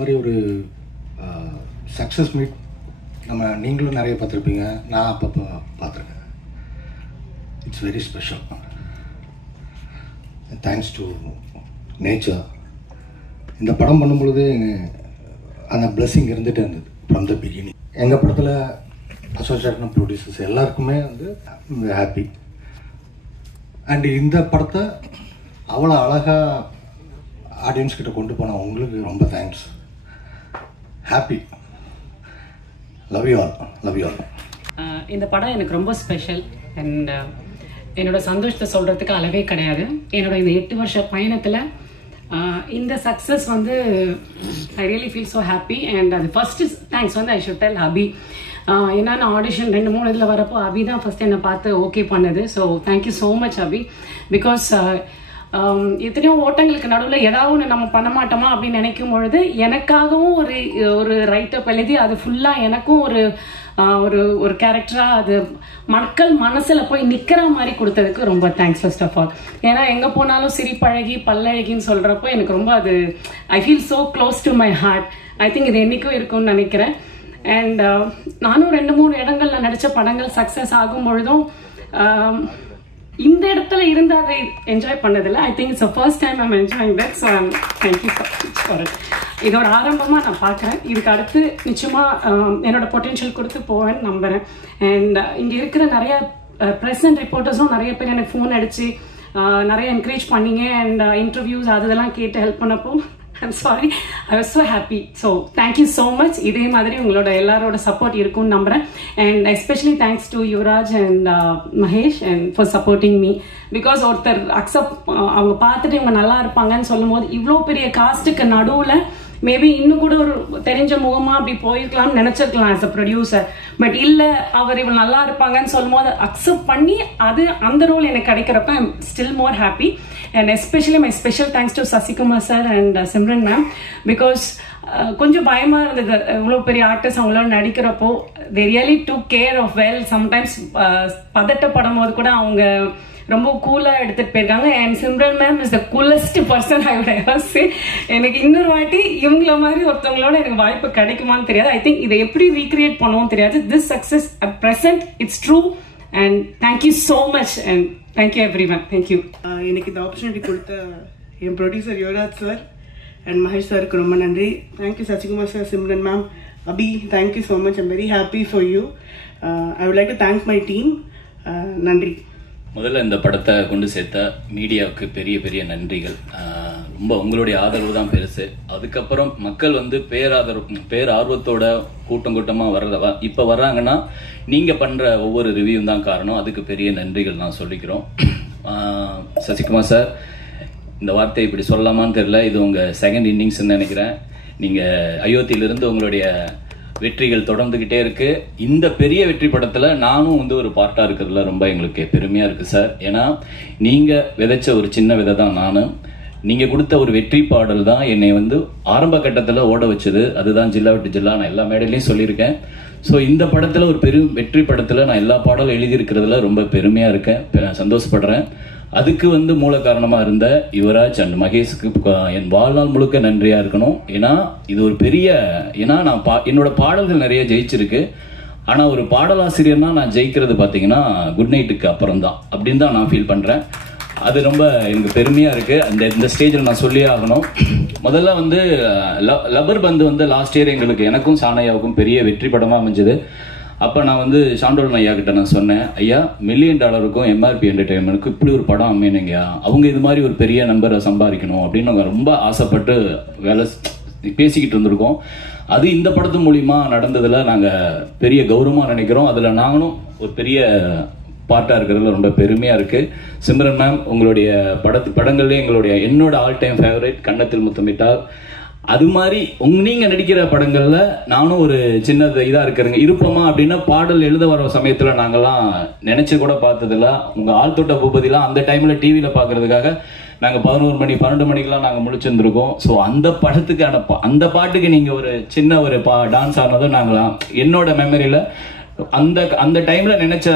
மாதிரி ஒரு success meet நீங்களும் நிறைய பார்த்துருப்பீங்க, நான் அப்பப்போ பார்த்துருக்கேன். It's very special. Thanks to nature. இந்த படம் பண்ணும்பொழுது அந்த பிளெஸிங் இருந்துகிட்டே இருந்தது ஃப்ரம் த பிகினிங். எங்கள் படத்தில் அசோசியேஷன் ப்ரொடியூசர்ஸ் எல்லாருக்குமே ஹாப்பி. அண்ட் இந்த படத்தை அவ்வளோ அழகாக ஆடியன்ஸ் கிட்ட கொண்டு போன உங்களுக்கு ரொம்ப thanks. Happy. Love you all. Love you all. இந்த படம் எனக்கு ரொம்ப ஸ்பெஷல். அண்ட் என்னோட சந்தோஷத்தை சொல்கிறதுக்கு அளவே கிடையாது. என்னோட இந்த 8 வருஷ பயணத்தில் இந்த success I really feel so happy. And அது first thanks I should tell Abhi. ஏன்னா நான் ஆடிஷன் 2-3 இதில் வரப்போ அபி தான் ஃபர்ஸ்ட் என்னை பார்த்து ஓகே பண்ணது. So thank you so much Abhi. Because எத்தனையோ ஓட்டங்களுக்கு நடுவில் ஏதாவது ஒன்று நம்ம பண்ண மாட்டோமா அப்படின்னு நினைக்கும் பொழுது எனக்காகவும் ஒரு ரைட்டப் எழுதி அது ஃபுல்லாக எனக்கும் ஒரு கேரக்டராக அது மக்கள் மனசில் போய் நிற்கிற மாதிரி கொடுத்ததுக்கு ரொம்ப தேங்க்ஸ் ஃபர்ஸ்ட் ஆஃப் ஆல். ஏன்னா எங்கே போனாலும் சிரிப்பழகி பல்லழகின்னு சொல்கிறப்போ எனக்கு ரொம்ப அது I feel so close to my heart. I think இது என்றைக்கும் இருக்கும்னு நினைக்கிறேன். அண்ட் நானும் 2-3 இடங்கள்ல நடித்த படங்கள் சக்ஸஸ் ஆகும் பொழுதும் இந்த இடத்துல இருந்து அதை என்ஜாய் பண்ணதில்லை. I think it's first time I'm enjoying that. So thank you so much for it. இதோட ஆரம்பமாக நான் பார்க்குறேன். இதுக்கு அடுத்து நிச்சயமாக என்னோட பொட்டென்ஷியல் கொடுத்து போவேன்னு நம்புகிறேன். அண்ட் இங்கே இருக்கிற நிறைய ப்ரெஸ் அண்ட் ரிப்போர்ட்டர்ஸும் நிறைய பேர் எனக்கு ஃபோன் அடித்து நிறைய என்கரேஜ் பண்ணிங்க. அண்ட் இன்டர்வியூஸ் அதெல்லாம் கேட்டு ஹெல்ப் பண்ணப்போ I'm sorry, I was so happy. So thank you so much. இதே மாதிரி உங்களோட எல்லாரோட சப்போர்ட் இருக்கும்னு நம்புறேன். And especially thanks to Yuvraj and Mahesh and for supporting me. Because ஒருத்தர் அக்செப்ட் அவங்க பார்த்துட்டு இவங்க நல்லா இருப்பாங்கன்னு சொல்லும் போது இவ்வளோ பெரிய காஸ்ட்டுக்கு நடுவில் மேபி இன்னும் கூட ஒரு தெரிஞ்ச முகமாக அப்படி போயிருக்கலாம்னு நினச்சிருக்கலாம் ஆஸ் அ ப்ரொடியூசர். பட் இல்லை அவர் இவங்க நல்லா இருப்பாங்கன்னு சொல்லும் போது அக்செப்ட் பண்ணி அந்த ரோல் எனக்கு கிடைக்கிறப்ப I'm still more happy. And especially my special thanks to Sasikumar sir and Simran ma'am, because கொஞ்சம் பயமா இருந்தது இவ்வளோ பெரிய ஆர்டிஸ்ட் அவங்களோட நடிக்கிறப்போ. they really took care of well. sometimes பதட்டப்படும் போது கூட அவங்க ரொம்ப கூலா எடுத்துட்டு போயிருக்காங்க. And Simran ma'am is the coolest person I would ever say. எனக்கு இன்னொரு வாட்டி இவங்கள மாதிரி ஒருத்தவங்களோட எனக்கு வாய்ப்பு கிடைக்குமான்னு தெரியாது. ஐ திங்க் இதை எப்படி ரீக்ரியேட் பண்ணுவோம் தெரியாது. This success at present it's true. And thank you so much. And thank you everyone. Thank you. எனக்கு இந்த ஆப்பர்ச்சுனிட்டி கொடுத்த என் producer Yuvraj sir and Mahesh சாருக்கு ரொம்ப நன்றி. Thank you Sasikumar sir, Simran ma'am, Abhi, thank you so much. I'm very happy for you. I would like to thank my team. நன்றி. முதல்ல இந்த படத்தை கொண்டு சேர்த்த மீடியாவுக்கு பெரிய பெரிய நன்றிகள். ரொம்ப உங்களுடைய ஆதரவு தான் பெருசு. அதுக்கப்புறம் மக்கள் பேரார்வத்தோட கூட்டமாக இப்போ வர்றாங்கன்னா நீங்கள் பண்ணுற ஒவ்வொரு ரிவ்யூ தான் காரணம். அதுக்கு பெரிய நன்றிகள் நான் சொல்லிக்கிறோம். சசிகுமார் சார், இந்த வார்த்தை இப்படி சொல்லலாமான்னு தெரியல, இது உங்கள் செகண்ட் இன்னிங்ஸ்ன்னு நினைக்கிறேன். நீங்கள் அயோத்தியிலிருந்து உங்களுடைய வெற்றிகள் தொடர்ந்துகிட்டே இருக்கு. இந்த பெரிய வெற்றி படத்துல நானும் ஒரு பார்ட்டா இருக்கிறதுல ரொம்ப எங்களுக்கு பெருமையா இருக்கு சார். ஏன்னா நீங்க விதைச்ச ஒரு சின்ன விதை தான் நானும். நீங்க கொடுத்த ஒரு வெற்றி பாடல் தான் என்னை ஆரம்ப கட்டத்துல ஓட வச்சது. அதுதான் ஜில்லா விட்டு ஜில்லா. நான் எல்லா மேடையிலையும் சொல்லியிருக்கேன். ஸோ இந்த படத்துல ஒரு பெரும் வெற்றி படத்துல நான் எல்லா பாடலும் எழுதியிருக்கிறதுல ரொம்ப பெருமையா இருக்கேன், சந்தோஷப்படுறேன். அதுக்கு மூல காரணமா இருந்த யுவராஜ் அண்ட் மகேஷுக்கு என் வாழ்நாள் முழுக்க நன்றியா இருக்கணும். ஏன்னா இது ஒரு பெரிய, ஏன்னா நான் என்னோட பாடல்கள் நிறைய ஜெயிச்சிருக்கு. ஆனா ஒரு பாடலாசிரியர்னா நான் ஜெயிக்கிறது பாத்தீங்கன்னா குட் நைட்டுக்கு அப்புறம் தான் அப்படின்னு தான் நான் ஃபீல் பண்றேன். அது ரொம்ப எனக்கு பெருமையா இருக்கு. இந்த ஸ்டேஜில் நான் சொல்லியே ஆகணும். முதல்ல லப்பர் பந்து லாஸ்ட் இயர் எனக்கும் சானையாவுக்கும் பெரிய வெற்றி படமா அமைஞ்சது. அப்போ நான் சாண்டோல் ஐயா கிட்ட நான் சொன்னேன், ஐயா $1 மில்லியன் எம்ஆர்பி என்டர்டைன்மெண்ட்டுக்கு இப்படி ஒரு படம் அமையணுங்கய்யா, அவங்க இது மாதிரி ஒரு பெரிய நம்பரை சம்பாதிக்கணும் அப்படின்னு நாங்கள் ரொம்ப ஆசைப்பட்டு பேசிக்கிட்டு இருந்திருக்கோம். அது இந்த படத்து மூலிமா நடந்ததில் நாங்கள் பெரிய கௌரவமாக நினைக்கிறோம். அதில் நாங்களும் ஒரு பெரிய பார்ட்டாக இருக்கிறதுல ரொம்ப பெருமையாக இருக்குது. சிம்ரன் மேம், உங்களுடைய படங்கள்லேயே என்னோட ஆல் டைம் ஃபேவரட் கன்னத்தில் முத்தமிட்டால். அது மாதிரி நீங்க நடிக்கிற படங்கள்ல நானும் ஒரு சின்ன இதா இருக்கிறேங்க. இருப்போமா அப்படின்னா பாடல் எழுத வர சமயத்துல நாங்கெல்லாம் நினைச்சு கூட பார்த்ததில்ல. உங்க ஆள் தொட்ட பூபதிலாம் அந்த டைம்ல டிவியில பாக்குறதுக்காக நாங்க 11 மணி 12 மணிக்கெல்லாம் நாங்க முழிச்சிருந்திருக்கோம். ஸோ அந்த படத்துக்கு அந்த பாட்டுக்கு நீங்க ஒரு சின்ன ஒரு டான்ஸ் ஆனதும் நாங்களாம் என்னோட மெமரியில அந்த டைம்ல நினைச்ச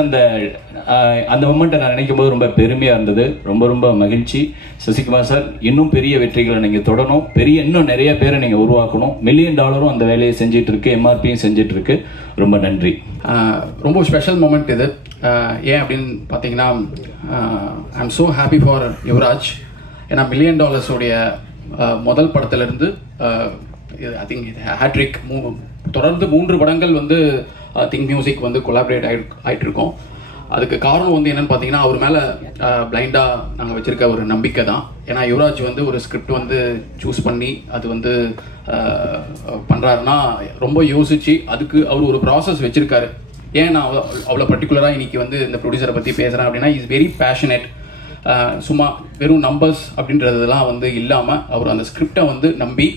அந்த மொமெண்ட்டை நான் நினைக்கும் போது ரொம்ப பெருமையா இருந்தது. ரொம்ப ரொம்ப மகிழ்ச்சி. சசிகுமார் சார், இன்னும் பெரிய வெற்றிகளை நீங்க தொடரணும், இன்னும் நிறைய பேரை நீங்க உருவாக்கணும். $1 மில்லியன் அந்த வேலையை செஞ்சிட்டு இருக்கு, MRPயும் செஞ்சிட்டு இருக்கு. ரொம்ப நன்றி. ரொம்ப ஸ்பெஷல் மொமெண்ட் இது. ஏன் அப்படின்னு பார்த்தீங்கன்னா, I am so happy for Yuvraj. ஏன்னா $1 மில்லியன் உடைய முதல் படத்திலிருந்து ஐ திங்க் ஹேட்ரிக் தொடர்ந்து 3 படங்கள் வந்து திங்க் மியூசிக் வந்து கொலாபரேட் ஆகிட்டு இருக்கோம். அதுக்கு காரணம் வந்து என்னன்னு பார்த்தீங்கன்னா, அவர் மேலே பிளைண்டாக நாங்கள் வச்சுருக்க ஒரு நம்பிக்கை தான். ஏன்னா யுவராஜ் வந்து ஒரு ஸ்கிரிப்ட் வந்து சூஸ் பண்ணி அது வந்து பண்ணுறாருன்னா ரொம்ப யோசிச்சு அதுக்கு அவர் ஒரு ப்ராசஸ் வச்சுருக்காரு. ஏன் நான் அவ்வளோ பர்டிகுலராக இன்னைக்கு வந்து இந்த ப்ரொடியூசரை பற்றி பேசுகிறேன் அப்படின்னா, இஸ் வெரி பேஷனேட். சும்மா வெறும் நம்பர்ஸ் அப்படின்றதுலாம் வந்து இல்லாமல் அவர் அந்த ஸ்கிரிப்டை வந்து நம்பி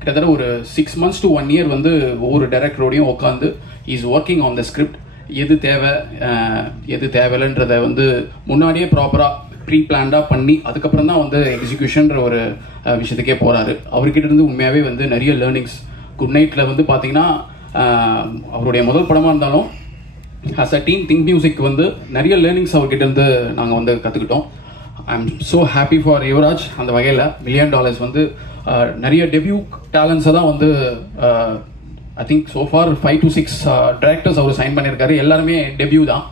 கிட்டத்தட்ட ஒரு 6 months to 1 year வந்து ஒவ்வொரு டைரக்டரோடையும் உட்காந்து is working on the script. எது தேவை எது தேவையில்லைன்றதை வந்து முன்னாடியே ப்ராப்பராக ப்ரீ பிளான்டாக பண்ணி அதுக்கப்புறம் தான் வந்து எக்ஸிக்யூஷன்ற ஒரு விஷயத்துக்கே போகிறாரு. அவர்கிட்ட இருந்து உண்மையாகவே வந்து நிறைய லேர்னிங்ஸ். குட் நைட்டில் வந்து பார்த்தீங்கன்னா அவருடைய முதல் படமாக இருந்தாலும் as a team think music வந்து நிறைய லேர்னிங்ஸ் அவர்கிட்ட இருந்து நாங்கள் வந்து கற்றுக்கிட்டோம். I am so happy for Yuvraj. அந்த வகையில் $1 மில்லியன் வந்து நிறைய டெபியூ டேலண்ட்ஸை தான் வந்து I think so for 5 to 6 directors அவர் சைன் பண்ணியிருக்காரு. எல்லாருமே டெபியூ தான்.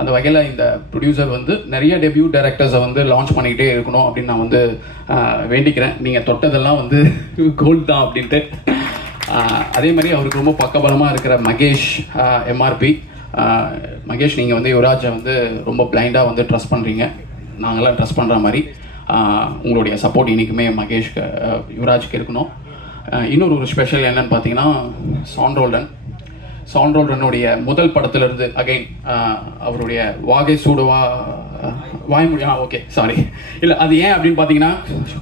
அந்த வகையில் இந்த ப்ரொடியூசர் வந்து நிறைய டெபியூ டைரக்டர்ஸை வந்து லான்ச் பண்ணிக்கிட்டே இருக்கணும் அப்படின்னு நான் வந்து வேண்டிக்கிறேன். நீங்கள் தொட்டதெல்லாம் வந்து கோல்ட் தான் அப்படின்ட்டு. அதே மாதிரி அவருக்கு ரொம்ப பக்கபலமாக இருக்கிற மகேஷ், MRP. மகேஷ், நீங்கள் வந்து யுவராஜை வந்து ரொம்ப பிளைண்டாக வந்து ட்ரஸ்ட் பண்ணுறீங்க. நாங்களாம் ட்ரஸ்ட் பண்ணுற மாதிரி உங்களுடைய சப்போர்ட் இன்றைக்குமே மகேஷ்க்கு யுவராஜுக்கு இருக்கணும். இன்னொரு ஒரு ஸ்பெஷல் என்னன்னு பார்த்தீங்கன்னா, சாண்ட்ரோல்டனுடைய முதல் படத்திலிருந்து அகைன் அவருடைய வாகை சூடுவா வாய்மொழி ஓகே சாரி இல்லை அது ஏன் அப்படின்னு பார்த்தீங்கன்னா,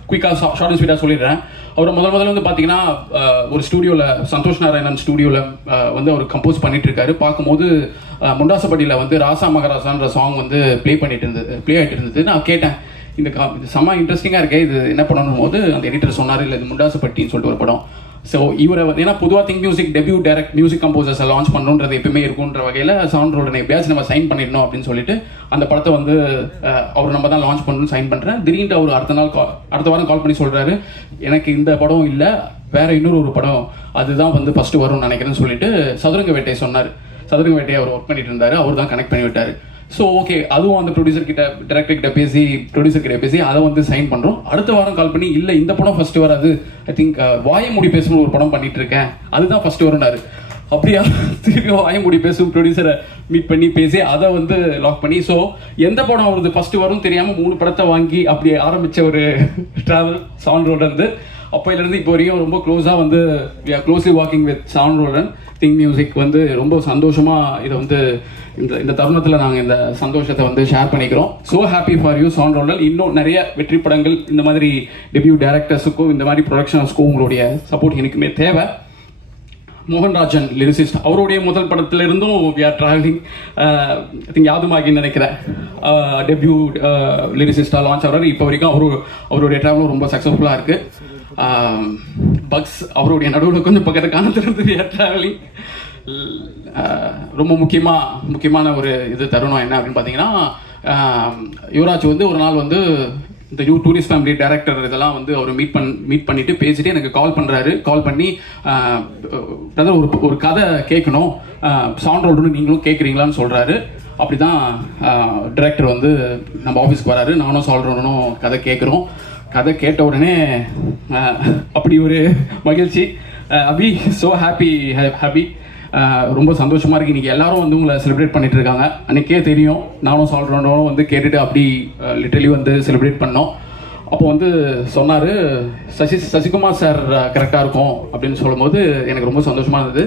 குயிக்காக ஷார்ட் அண்ட் ஸ்வீட்டாக சொல்லிடுறேன். அவர் முதல்ல வந்து பார்த்தீங்கன்னா ஒரு ஸ்டூடியோவில், சந்தோஷ் நாராயணன் ஸ்டூடியோவில் வந்து அவர் கம்போஸ் பண்ணிட்டு இருக்காரு. பார்க்கும்போது முண்டாசப்பட்டியில் வந்து ராசா மகராசான்ற சாங் வந்து ப்ளே ஆகிட்டு இருந்தது. நான் கேட்டேன், இது செம்ம இன்ட்ரெஸ்டிங்காக இருக்கே, இது என்ன பண்ணணும் போது அந்த எடிட்டர் சொன்னார், இல்லை இது முண்டாசப்பட்டின்னு சொல்லிட்டு ஒரு படம். ஸோ இவரை ஏன்னா பொதுவாக Think Music debut direct music கம்போசர்ஸை லான்ச் பண்ணணுன்றது எப்பவுமே இருக்குன்ற வகையில் சாண்ட்ரோல்டன் எப்படியாச்சும் நம்ம சைன் பண்ணிடணும் அப்படின்னு சொல்லிட்டு அந்த படத்தை வந்து அவர் நம்ம தான் லான்ச் பண்ணணும்னு சைன் பண்ணுறேன். திடீர்னு அவர் அடுத்த வாரம் கால் பண்ணி சொல்கிறாரு, எனக்கு இந்த படம் இல்லை, வேற இன்னொரு படம் அதுதான் வந்து ஃபர்ஸ்ட் வரும்னு நினைக்கிறேன்னு சொல்லிட்டு சதுரங்க வேட்டையை சொன்னார். சதுரங்க வேட்டையை அவர் ஒர்க் பண்ணிட்டு இருந்தார், அவர் தான் கனெக்ட் பண்ணி விட்டார். ஸோ ஓகே, அதுவும் அந்த ப்ரொடியூசர் கிட்ட டைரக்டர் கிட்ட பேசி ப்ரொடியூசர் கிட்ட பேசி அதை வந்து சைன் பண்ணுறோம். அடுத்த வாரம் கால் பண்ணி, இல்லை இந்த படம் ஃபர்ஸ்ட் வராது, ஐ திங்க் வாயை மூடி பேசணும் ஒரு படம் பண்ணிட்டு இருக்கேன், அதுதான் ஃபர்ஸ்ட் வரும்னாரு. அப்படியா, திருப்பி வாயை மூடி பேசும் ப்ரொடியூசரை மீட் பண்ணி பேசி அதை வந்து லாக் பண்ணி, ஸோ எந்த படம் வருது ஃபர்ஸ்ட் வரும் தெரியாமல் 3 படத்தை வாங்கி அப்படி ஆரம்பிச்ச ஒரு டிராவல் சாண்ட்ரோல்டன் இருந்து அப்போயிலிருந்து இப்போ வரையும் ரொம்ப க்ளோஸாக வந்து we are closely working with Sean Roldan Think music. வந்து ரொம்ப சந்தோஷமாக இதை வந்து இந்த தருணத்தில் நாங்கள் இந்த சந்தோஷத்தை வந்து ஷேர் பண்ணிக்கிறோம். So happy for you Sean Roldan. இன்னும் நிறைய வெற்றி படங்கள் இந்த மாதிரி டெபியூ டைரக்டர்ஸுக்கும் இந்த மாதிரி ப்ரொடக்ஷனர்ஸ்க்கும் உங்களுடைய சப்போர்ட் எனக்குமே தேவை. மோகன்ராஜன் லிரிசிஸ்ட், அவருடைய முதல் படத்திலிருந்தும் we are traveling I think யாதுமாகின்னு நினைக்கிறேன் டெபியூ லிரிசிஸ்டாக லான்ச் ஆகிறாரு. இப்போ வரைக்கும் அவருடைய ட்ராவலும் ரொம்ப சக்ஸஸ்ஃபுல்லாக இருக்குது. பக்ஸ் அவருடைய நடுவில் கொஞ்சம் பக்கத்தை காணத்திலிருந்து we are traveling. ரொம்ப முக்கியமான ஒரு தருணம் என்ன அப்படின்னு பார்த்தீங்கன்னா, யுவராஜ் வந்து ஒரு நாள் வந்து இந்த டூரிஸ்ட் ஃபேமிலி டைரக்டர் இதெல்லாம் வந்து அவர் மீட் பண்ணிட்டு பேசிட்டு எனக்கு கால் பண்ணுறாரு. கால் பண்ணி ஒரு கதை கேட்கணும், சாண்ட்ரோல்டன் நீங்களும் கேட்குறீங்களான்னு சொல்கிறாரு. அப்படி தான் டைரக்டர் வந்து நம்ம ஆஃபீஸ்க்கு வராரு. நானும் சாண்ட்ரோல்டனும் கதை கேட்குறோம். கதை கேட்ட உடனே அப்படி ஒரு மகிழ்ச்சி. அபி ஸோ ஹாப்பி, ரொம்ப சந்தோஷமா இருக்கு. இன்னைக்கு எல்லாரும் வந்து உங்களை செலிப்ரேட் பண்ணிட்டு இருக்காங்க. அன்னைக்கே தெரியும், நானும் சால்ட்ரோனும் வந்து கேட்டுட்டு அப்படி லிட்டரலி வந்து செலிப்ரேட் பண்ணோம். அப்போ வந்து சொன்னாரு, சசிகுமார் சார் கரெக்டாக இருக்கும் அப்படின்னு சொல்லும்போது எனக்கு ரொம்ப சந்தோஷமா இருந்தது.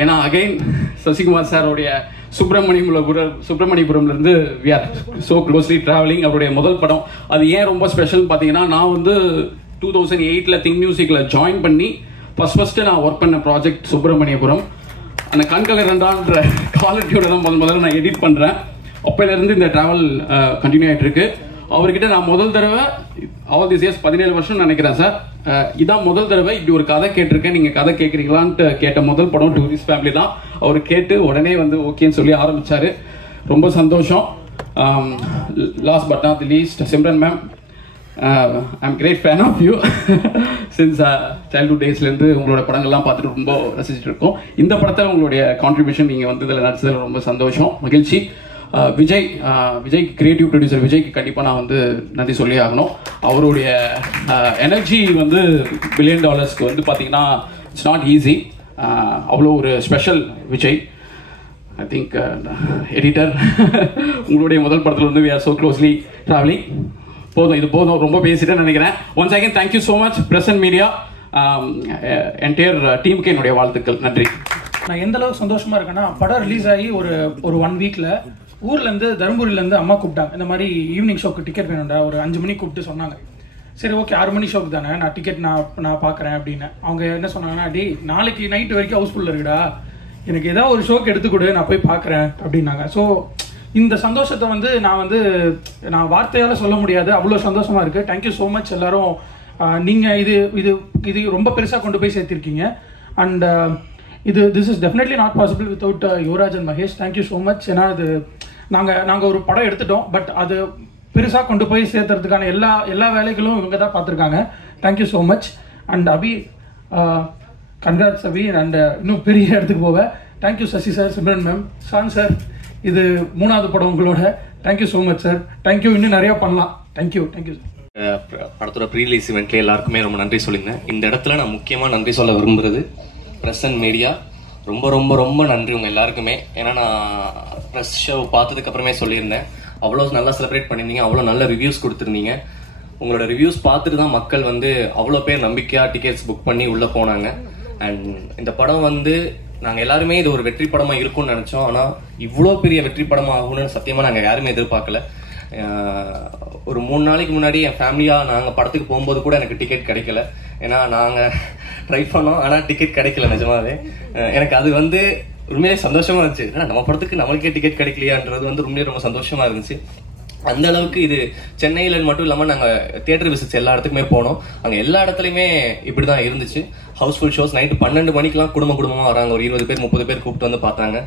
ஏன்னா அகைன் சசிகுமார் சாரோடைய சுப்பிரமணியபுரம்ல இருந்து we are so closely traveling. அவருடைய முதல் படம் அது ஏன் ரொம்ப ஸ்பெஷல் பார்த்தீங்கன்னா, நான் வந்து 2008 திங்க் மியூசிக்ல ஜாயின் பண்ணி ஃபர்ஸ்ட் நான் ஒர்க் பண்ண ப்ராஜெக்ட் சுப்பிரமணியபுரம். அந்த கண்கலரண்டான்ற குவாலிட்டியோட தான் முதல்ல நான் எடிட் பண்றேன். அப்பையிலேருந்து இந்த டிராவல் கண்டினியூ ஆகிட்டு இருக்கு. அவர்கிட்ட நான் முதல் தடவை ஆல் திஸ் இயர்ஸ் 17 வருஷம் நினைக்கிறேன் சார் இதான் முதல் தடவை இப்படி ஒரு கதை கேட்டிருக்கேன், நீங்கள் கதை கேட்குறீங்களான்ட்டு கேட்ட முதல் படம் டூரிஸ்ட் ஃபேமிலி தான். அவர் கேட்டு உடனே வந்து ஓகேன்னு சொல்லி ஆரம்பித்தார். ரொம்ப சந்தோஷம். Last but not the least, Simran ma'am, I'm great fan of you. Since childhood டேஸ்லேருந்து உங்களோட படங்கள்லாம் பார்த்துட்டு ரொம்ப ரசிச்சுட்டு இருக்கோம். இந்த படத்தை உங்களுடைய கான்ட்ரிபியூஷன் நீங்கள் வந்து இதில் நடிச்சதில் ரொம்ப சந்தோஷம், மகிழ்ச்சி. விஜய் கிரியேட்டிவ் ப்ரொடியூசர் விஜய்க்கு கண்டிப்பாக நான் வந்து நன்றி சொல்லி ஆகணும். அவருடைய எனர்ஜி வந்து $1 billion வந்து பார்த்தீங்கன்னா இட்ஸ் நாட் ஈஸி. அவ்வளோ ஒரு special Vijay. I think editor, உங்களுடைய முதல் படத்தில் வந்து we are so closely traveling. போதும், இது போதும், ரொம்ப பேசிட்டேன்னு நினைக்கிறேன். Once again thank you so much press and media, entire டீமுக்கு என்னுடைய வாழ்த்துக்கள். நன்றி. நான் எந்த அளவுக்கு சந்தோஷமா இருக்கேன்னா, படம் ரிலீஸ் ஆகி ஒரு 1 வீக்ல ஊர்லேருந்து தருமபுரியிலேருந்து அம்மா கூப்பிட்டாங்க. இந்த மாதிரி ஈவினிங் ஷோக்கு டிக்கெட் வேணும்டா, ஒரு 5 மணிக்கு கூப்பிட்டு சொன்னாங்க. சரி ஓகே 6 மணி ஷோக்கு தானே, நான் டிக்கெட் நான் பார்க்குறேன் அப்படின்னு. அவங்க என்ன சொன்னாங்கன்னா, டி நாளைக்கு நைட்டு வரைக்கும் ஹவுஸ்ஃபுல்ல இருக்குடா, எனக்கு ஏதாவது ஒரு ஷோக்கு எடுத்துக்கொடு, நான் போய் பார்க்குறேன் அப்படின்னாங்க. ஸோ இந்த சந்தோஷத்தை வந்து நான் வார்த்தையால் சொல்ல முடியாது, அவ்வளோ சந்தோஷமா இருக்குது. தேங்க்யூ ஸோ மச் எல்லாரும். நீங்கள் இது ரொம்ப பெருசாக கொண்டு போய் சேர்த்திருக்கீங்க. And this is definitely not possible without Yuvraj and Mahesh. Thank you so much. ஏன்னா அது நாங்கள் ஒரு படம் எடுத்துட்டோம், பட் அது பெருசாக கொண்டு போய் சேர்த்துறதுக்கான எல்லா வேலைகளும் இவங்க தான் பார்த்துருக்காங்க. Thank you so much. And Abhi, congrats Abhi. And இன்னும் பெரிய இடத்துக்கு போக thank you Sasi sir, Simran ma'am, Sean sir. இது 3வது படம் உங்களோட. Thank you so much sir. Thank you, இன்னும் நிறையா பண்ணலாம். Thank you sir. படத்தோட ப்ரீ-ரிலீஸ் இவெண்ட்ல எல்லாருக்குமே ரொம்ப நன்றி சொல்லியிருந்தேன். இந்த இடத்துல நான் முக்கியமாக நன்றி சொல்ல விரும்புகிறது ப்ரெஸ் அண்ட் மீடியா. ரொம்ப ரொம்ப ரொம்ப நன்றி உங்கள் எல்லாருக்குமே. ஏன்னா நான் ப்ரெஸ் ஷோ பார்த்ததுக்கு அப்புறமே சொல்லியிருந்தேன், அவ்வளோ நல்லா செலிப்ரேட் பண்ணியிருந்தீங்க, அவ்வளோ நல்ல ரிவ்யூஸ் கொடுத்துருந்தீங்க. உங்களோட ரிவ்யூஸ் பார்த்துட்டு தான் மக்கள் வந்து அவ்வளோ பேர் நம்பிக்கையாக டிக்கெட்ஸ் புக் பண்ணி உள்ளே போனாங்க. அண்ட் இந்த படம் வந்து நாங்கள் எல்லாருமே இது ஒரு வெற்றி படமாக இருக்கும்னு நினச்சோம். ஆனால் இவ்வளோ பெரிய வெற்றி படமாக ஆகும்னு சத்தியமாக நாங்கள் யாருமே எதிர்பார்க்கல. ஒரு 3 நாளைக்கு முன்னாடி என் ஃபேமிலியாக நாங்கள் படத்துக்கு போகும்போது கூட எனக்கு டிக்கெட் கிடைக்கல. ஏன்னா நாங்கள் ட்ரை பண்ணோம், ஆனால் டிக்கெட் கிடைக்கல. நிஜமாவே எனக்கு அது வந்து உண்மையிலே சந்தோஷமாக இருந்துச்சு. ஏன்னா நம்ம படத்துக்கு நம்மளுக்கே டிக்கெட் கிடைக்கலையான்றது வந்து உண்மையிலே ரொம்ப சந்தோஷமாக இருந்துச்சு. அந்த அளவுக்கு இது சென்னையில் மட்டும் இல்லாமல் நாங்கள் தியேட்டர் விசிட்ஸ் எல்லா இடத்துக்குமே போனோம். அங்கே எல்லா இடத்துலையுமே இப்படி தான் இருந்துச்சு. Housefull shows. நைட்டு 12 மணிக்கெலாம் குடும்பமாக வராங்க. ஒரு 20 பேர் 30 பேர் கூப்பிட்டு வந்து பார்த்தாங்க.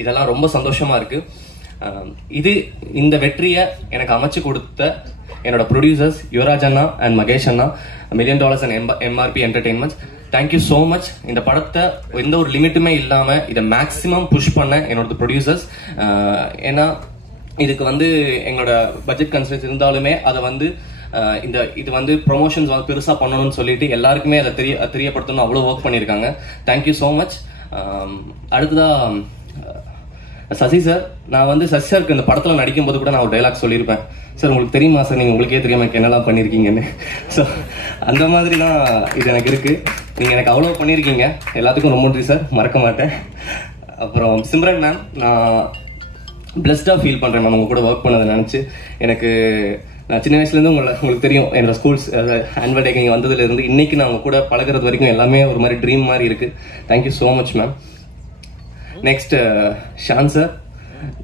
இதெல்லாம் ரொம்ப சந்தோஷமாக இருக்குது. இந்த வெற்றியை எனக்கு அமைச்சு கொடுத்த என்னோட ப்ரொடியூசர்ஸ் யுவராஜ் அண்ணா அண்ட் மகேஷ் அண்ணா, $1 million and MRP entertainments, thank you so much. இந்த படத்தை எந்த ஒரு லிமிட்டுமே இல்லாமல் இதை மேக்ஸிமம் புஷ் பண்ண என்னோட ப்ரொடியூசர்ஸ். ஏன்னா இதுக்கு வந்து எங்களோட பட்ஜெட் கன்சர்ன்ஸ் இருந்தாலுமே அதை வந்து இது வந்து ப்ரொமோஷன்ஸ் வந்து பெருசாக பண்ணணும்னு சொல்லிட்டு எல்லாருக்குமே அதை தெரியப்படுத்தணும் அவ்வளோ ஒர்க் பண்ணியிருக்காங்க. Thank you so much. அடுத்ததாக சசி சார், நான் வந்து சசி சாருக்கு இந்த படத்தில் நடிக்கும்போது கூட நான் ஒரு டைலாக் சொல்லியிருப்பேன், சார் உங்களுக்கு தெரியுமா சார், நீங்கள் உங்களுக்கே தெரியாமல் எனக்கு என்னெல்லாம் பண்ணியிருக்கீங்கன்னு. ஸோ அந்த மாதிரி தான் இது எனக்கு இருக்குது. நீங்கள் எனக்கு அவ்வளோ பண்ணியிருக்கீங்க, எல்லாத்துக்கும் ரொம்ப நன்றி சார், மறக்க மாட்டேன். அப்புறம் சிம்ரன் மேம், நான் பிளஸ்டாக ஃபீல் பண்ணுறேன் மேம் உங்கள் கூட ஒர்க் பண்ணதை நினச்சி. நான் சின்ன வயசுலேருந்து உங்களுக்கு தெரியும், என்னோட ஸ்கூல்ஸ் ஆன்வல் டேக்கு இங்கே வந்ததுலேருந்து இன்னைக்கு நான் உங்கள் கூட பழகிறது வரைக்கும் எல்லாமே ஒரு மாதிரி ட்ரீம் மாதிரி இருக்குது. Thank you so much ma'am. Next Sean sir,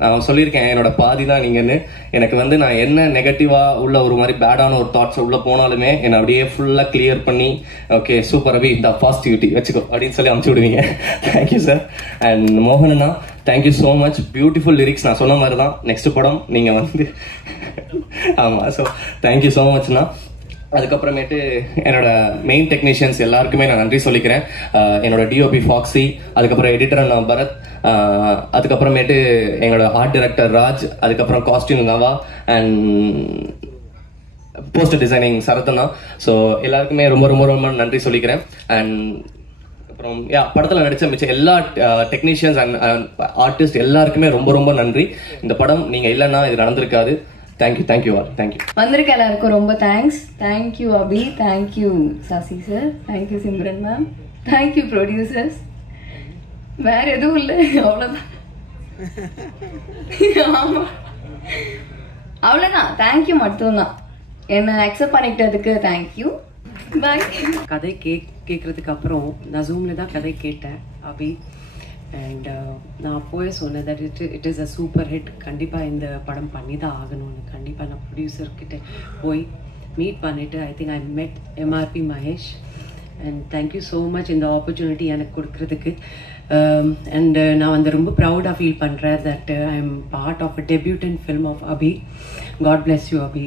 நான் சொல்லியிருக்கேன் என்னோட பாதி தான் நீங்கன்னு. எனக்கு வந்து நான் என்ன நெகட்டிவாக உள்ள ஒரு மாதிரி பேடான ஒரு தாட்ஸ் உள்ளே போனாலுமே என்னை அப்படியே ஃபுல்லாக கிளியர் பண்ணி ஓகே சூப்பர் அபி இந்த பாசிட்டிவிட்டி வச்சுக்கோ அப்படின்னு சொல்லி அமுச்சு விடுவீங்க. Thank you sir. அண்ட் மோகனண்ணா, thank you so much. Beautiful lyrics. நான் சொன்ன மாதிரி தான் நெக்ஸ்ட் படம் நீங்கள் வந்து ஆமாம். ஸோ தேங்க்யூ ஸோ மச்ண்ணா. அதுக்கப்புறமேட்டு என்னோட மெயின் டெக்னீஷியன்ஸ் எல்லாருக்குமே நான் நன்றி சொல்லிக்கிறேன். என்னோட டிஓபி ஃபாக்ஸி, அதுக்கப்புறம் எடிட்டர் அண்ணா பரத், அதுக்கப்புறமேட்டு எங்களோட ஆர்ட் டைரக்டர் ராஜ், அதுக்கப்புறம் costume Nava and poster designing சரத்னா. ஸோ எல்லாருக்குமே ரொம்ப ரொம்ப ரொம்ப நன்றி சொல்லிக்கிறேன். அண்ட் அப்புறம் படத்தில் நடித்த மிச்சம் எல்லா டெக்னீஷியன்ஸ் அண்ட் ஆர்டிஸ்ட் எல்லாருக்குமே ரொம்ப ரொம்ப நன்றி. இந்த படம் நீங்கள் இல்லைன்னா இது நடந்திருக்காது. Thank you all. தேங்க்யூ. வந்திருக்க எல்லாருக்கும் ரொம்ப thanks. Thank you Abhi, thank you Sasi sir, thank you Simran ma'am, thank you producers. வேற எதுவும் இல்லை, அவ்வளோதான். ஆமாம், அவ்வளோதான். தேங்க்யூ மட்டும்தான். என்னை அக்செப்ட் பண்ணிக்கிட்டதுக்கு தேங்க்யூ. பாய். கதை கேட்கறதுக்கு அப்புறம் நான் ஜூமில் தான் கதை கேட்டேன் அபி. அண்ட் நான் அப்போவே சொன்னேன் that it is a super hit, கண்டிப்பாக இந்த படம் பண்ணி தான் ஆகணும்னு. கண்டிப்பாக நான் ப்ரொடியூசர்கிட்ட போய் மீட் பண்ணிவிட்டு ஐ think I met MRP Mahesh. And thank you so much இந்த ஆப்பர்ச்சுனிட்டி எனக்கு கொடுக்குறதுக்கு. அண்ட் நான் வந்து ரொம்ப ப்ரௌடாக ஃபீல் பண்ணுறேன் that I am part of a debutant film of Abhi. God bless you Abhi.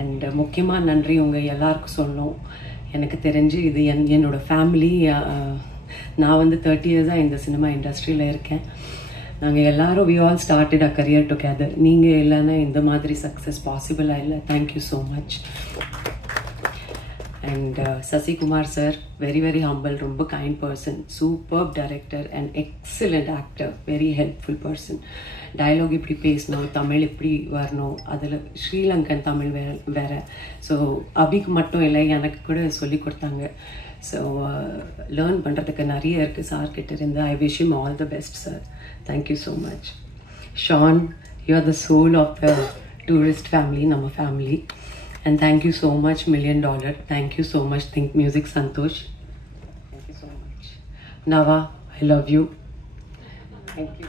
And முக்கியமாக நன்றி உங்கள் எல்லாருக்கும் சொல்லணும். எனக்கு தெரிஞ்சு இது என்னோடய ஃபேமிலி. நான் வந்து 30 இயர்ஸாக இந்த சினிமா இண்டஸ்ட்ரியில் இருக்கேன். நாங்கள் எல்லாரும் we all started a career together. நீங்கள் இல்லைன்னா இந்த மாதிரி சக்ஸஸ் பாசிபிளாக இல்லை. Thank you so much. And Sasikumar sir, very very humble, ரொம்ப kind person, superb director and excellent actor, very helpful person. Dialogue இப்படி பேசணும், தமிழ் இப்படி வரணும், அதில் ஸ்ரீலங்கன் தமிழ் வேற. ஸோ அபிக்கு மட்டும் இல்லை, எனக்கு கூட சொல்லி கொடுத்தாங்க. ஸோ லேர்ன் பண்ணுறதுக்கு நிறைய இருக்குது சார்கிட்ட இருந்து. I wish him all the best sir. Thank you so much. Sean, you are the soul of the Tourist Family, நம்ம family. And thank you so much, $1 million. Thank you so much, Think Music Santosh. Thank you so much. Nava, I love you. Thank you.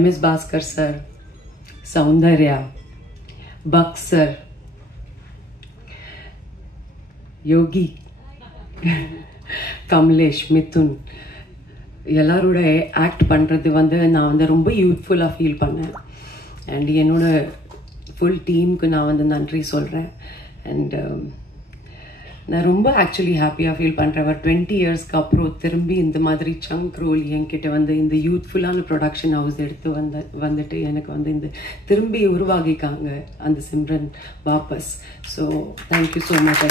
MS Bhaskar sir, Soundarya, Buck sir, Yogi, Kamlesh, Mithun. எல்லாரோட act பண்ணுறது வந்து நான் வந்து ரொம்ப யூத்ஃபுல்லாக feel பண்ணேன். And என்னோட full டீமுக்கு நான் வந்து நன்றி சொல்கிறேன். அண்ட் நான் ரொம்ப ஆக்சுவலி ஹாப்பியாக ஃபீல் பண்ணுறேன். 20 இயர்ஸ்க்கு அப்புறம் திரும்பி இந்த மாதிரி சங்க் ரோல் என்கிட்ட வந்து இந்த யூத்ஃபுல்லான ப்ரொடக்ஷன் ஹவுஸ் எடுத்து வந்துட்டு எனக்கு வந்து இந்த திரும்பி உருவாகிக்காங்க அந்த சிம்ரன் வாபஸ். So thank you so much.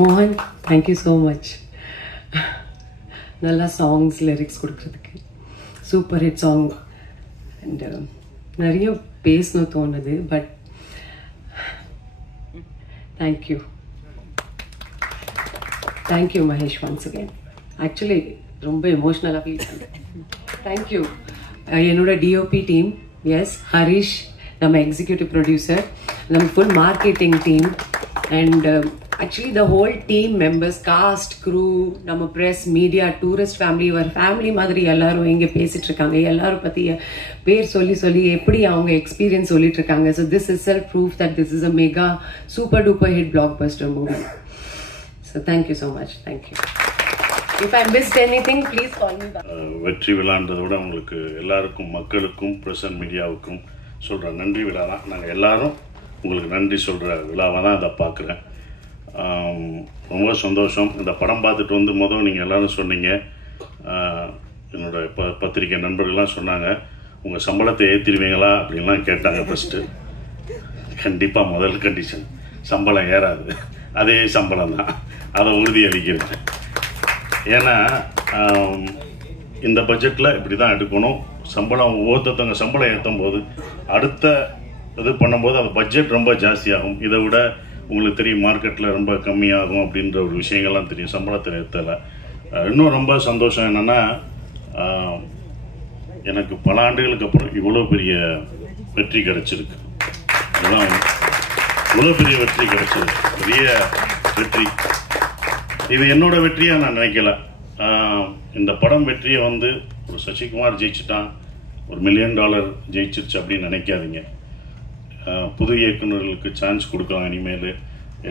மோகன், தேங்க்யூ ஸோ மச். நல்லா சாங்ஸ் லிரிக்ஸ் கொடுக்குறதுக்கு. Super hit song. அண்ட் நிறைய பேசணும் தோணுது, but thank you. Thank you Mahesh once again. Actually ரொம்ப எமோஷ்னலாக ஃபீல் பண்ணுறேன். தேங்க்யூ என்னோட டிஓபி டீம். எஸ், ஹரிஷ் நம்ம எக்ஸிக்யூட்டிவ் ப்ரொடியூசர், நம்ம full marketing team, and actually the whole team members, cast, crew, நம்ம press, media, tourist family, ஒரு family மாதிரி எல்லாரும் இங்கே பேசிட்டு இருக்காங்க. எல்லாரும் பற்றி பேர் சொல்லி எப்படி அவங்க எக்ஸ்பீரியன்ஸ் சொல்லிட்டு இருக்காங்க. So this is self proof that this is a mega super duper hit blockbuster movie. So thank you so much. Thank you. If I missed anything please call me back. வெற்றி விழான்றதை விட உங்களுக்கு எல்லாருக்கும், மக்களுக்கும், பிரசன்ட் மீடியாவுக்கும் சொல்கிற நன்றி விழா தான். நாங்கள் எல்லாரும் உங்களுக்கு நன்றி சொல்கிற விழாவாக தான் இதை பார்க்குறேன். ரொம்ப சந்தோஷம். இந்த படம் பார்த்துட்டு வந்து நீங்கள் எல்லோரும் சொன்னீங்க, என்னோட பத்திரிக்கை நண்பர்கள்லாம் சொன்னாங்க, உங்கள் சம்பளத்தை ஏற்றிடுவீங்களா அப்படின்லாம் கேட்டாங்க. ஃபஸ்ட்டு கண்டிப்பாக முதல் கண்டிஷன் சம்பளம் ஏறாது, அதே சம்பளம் தான், அதை உறுதியளிக்கிறேன். ஏன்னா இந்த பட்ஜெட்டில் இப்படி தான் எடுக்கணும். சம்பளம் ஒவ்வொருத்தவங்க சம்பளம் ஏற்றும் போது அடுத்த இது பண்ணும்போது அந்த பட்ஜெட் ரொம்ப ஜாஸ்தியாகும். இதை விட உங்களுக்கு தெரியும் மார்க்கெட்டில் ரொம்ப கம்மியாகும் அப்படின்ற ஒரு விஷயங்கள்லாம் தெரியும் சம்பளத்தை ஏற்றலை. இன்னும் ரொம்ப சந்தோஷம் என்னென்னா, எனக்கு பல ஆண்டுகளுக்கு அப்புறம் இவ்வளோ பெரிய வெற்றி கிடைச்சிருக்கு. அதுதான் இவ்வளோ பெரிய வெற்றி கிடைச்சிருக்கு, பெரிய வெற்றி. இது என்னோட வெற்றியாக நான் நினைக்கல. இந்த படம் வெற்றியை வந்து ஒரு சசிகுமார் ஜெயிச்சுட்டான், ஒரு $1 million ஜெயிச்சிருச்சு அப்படின்னு நினைக்காதீங்க. புது இயக்குநர்களுக்கு சான்ஸ் கொடுக்கலாம். இனிமேல்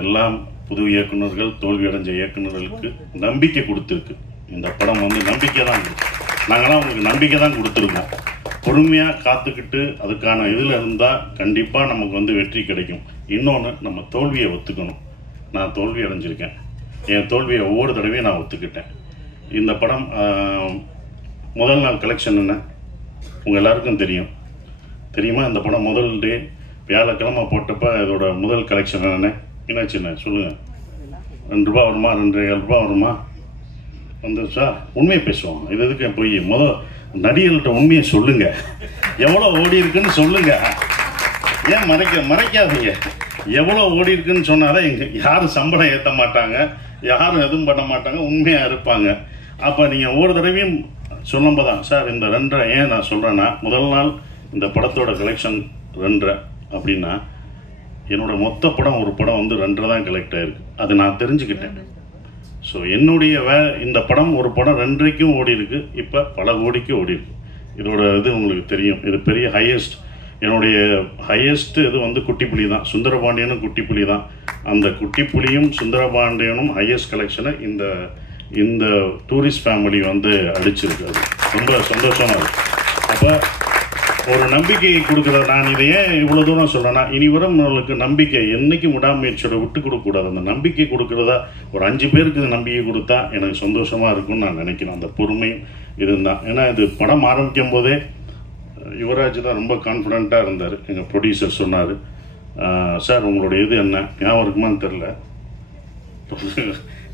எல்லாம் புது இயக்குநர்கள், தோல்வி அடைஞ்ச இயக்குநர்களுக்கு நம்பிக்கை கொடுத்துருக்கு. இந்த படம் வந்து நம்பிக்கை தான். நாங்களாம் உங்களுக்கு நம்பிக்கை தான் கொடுத்துருக்கோம். பொறுமையாக காத்துக்கிட்டு அதுக்கான இதில் இருந்தால் கண்டிப்பாக நமக்கு வந்து வெற்றி கிடைக்கும். இன்னொன்று, நம்ம தோல்வியை ஒத்துக்கணும். நான் தோல்வி அடைஞ்சிருக்கேன், என் தோல்வியை ஒவ்வொரு தடவையும் நான் ஒத்துக்கிட்டேன். இந்த படம் முதல் நாள் கலெக்ஷன் என்ன உங்கள் எல்லாருக்கும் தெரியுமா? இந்த படம் முதல் டே வியாழக்கிழமை போட்டப்போ இதோட முதல் கலெக்ஷன் என்னென்ன என்னாச்சுண்ணே சொல்லுங்கள். ₹2 வருமா, ₹2.5 வருமா? வந்துருச்சா? உண்மையை பேசுவோம். இது எதுக்கு போய் நடிகர்கள்ட்ட உண்மையை சொல்லுங்க, எவ்வளோ ஓடி இருக்குன்னு சொல்லுங்க. ஏன் மறைக்காதீங்க. எவ்வளோ ஓடி இருக்குன்னு சொன்னாதான் யாரும் சம்பளம் ஏற்ற மாட்டாங்க, யாரும் எதுவும் பண்ண மாட்டாங்க, உண்மையாக இருப்பாங்க. அப்போ நீங்கள் ஒவ்வொரு தடவையும் சொல்லும்போது தான் சார் இந்த 2.5 ஏன் நான் சொல்கிறேன்னா, முதல் நாள் இந்த படத்தோட கலெக்ஷன் 2.5 அப்படின்னா என்னோட மொத்த படம் ஒரு படம் வந்து 2.5 தான் கலெக்ட் ஆயிருக்கு. அது நான் தெரிஞ்சுக்கிட்டேன். ஸோ என்னுடைய இந்த படம் ஒரு படம் 2.5க்கும் ஓடி இருக்கு, இப்போ பல கோடிக்கு ஓடி இருக்கு. இதோட இது உங்களுக்கு தெரியும். இது பெரிய ஹையஸ்ட், என்னுடைய ஹையஸ்ட் இது வந்து குட்டிப்புலி தான். சுந்தரபாண்டியனும் குட்டிப்புலி தான். அந்த குட்டிப்புலியும் சுந்தரபாண்டியனும் ஹையஸ்ட் கலெக்ஷனை இந்த டூரிஸ்ட் ஃபேமிலி வந்து அடிச்சிருக்கு. அது ரொம்ப சந்தோஷமாக இருக்கு. அப்போ ஒரு நம்பிக்கையை கொடுக்குற, நான் இதை ஏன் இவ்வளோ தூரம் சொல்கிறேன்னா, இனி வரவங்களுக்கு நம்பிக்கை என்னைக்கு விடாமுயற்சியோட விட்டு கொடுக்கக்கூடாது. அந்த நம்பிக்கை கொடுக்குறதா ஒரு 5 பேருக்கு நம்பிக்கை கொடுத்தா எனக்கு சந்தோஷமாக இருக்கும்னு நான் நினைக்கிறேன். அந்த பொறுமையும் இதுதான். ஏன்னா இது படம் ஆரம்பிக்கும் போதே யுவராஜ் தான் ரொம்ப கான்ஃபிடென்ட்டாக இருந்தார். எங்கள் ப்ரொடியூசர் சொன்னார், சார் உங்களுடைய இது என்ன ஞாபகம் இருக்குமான்னு தெரில,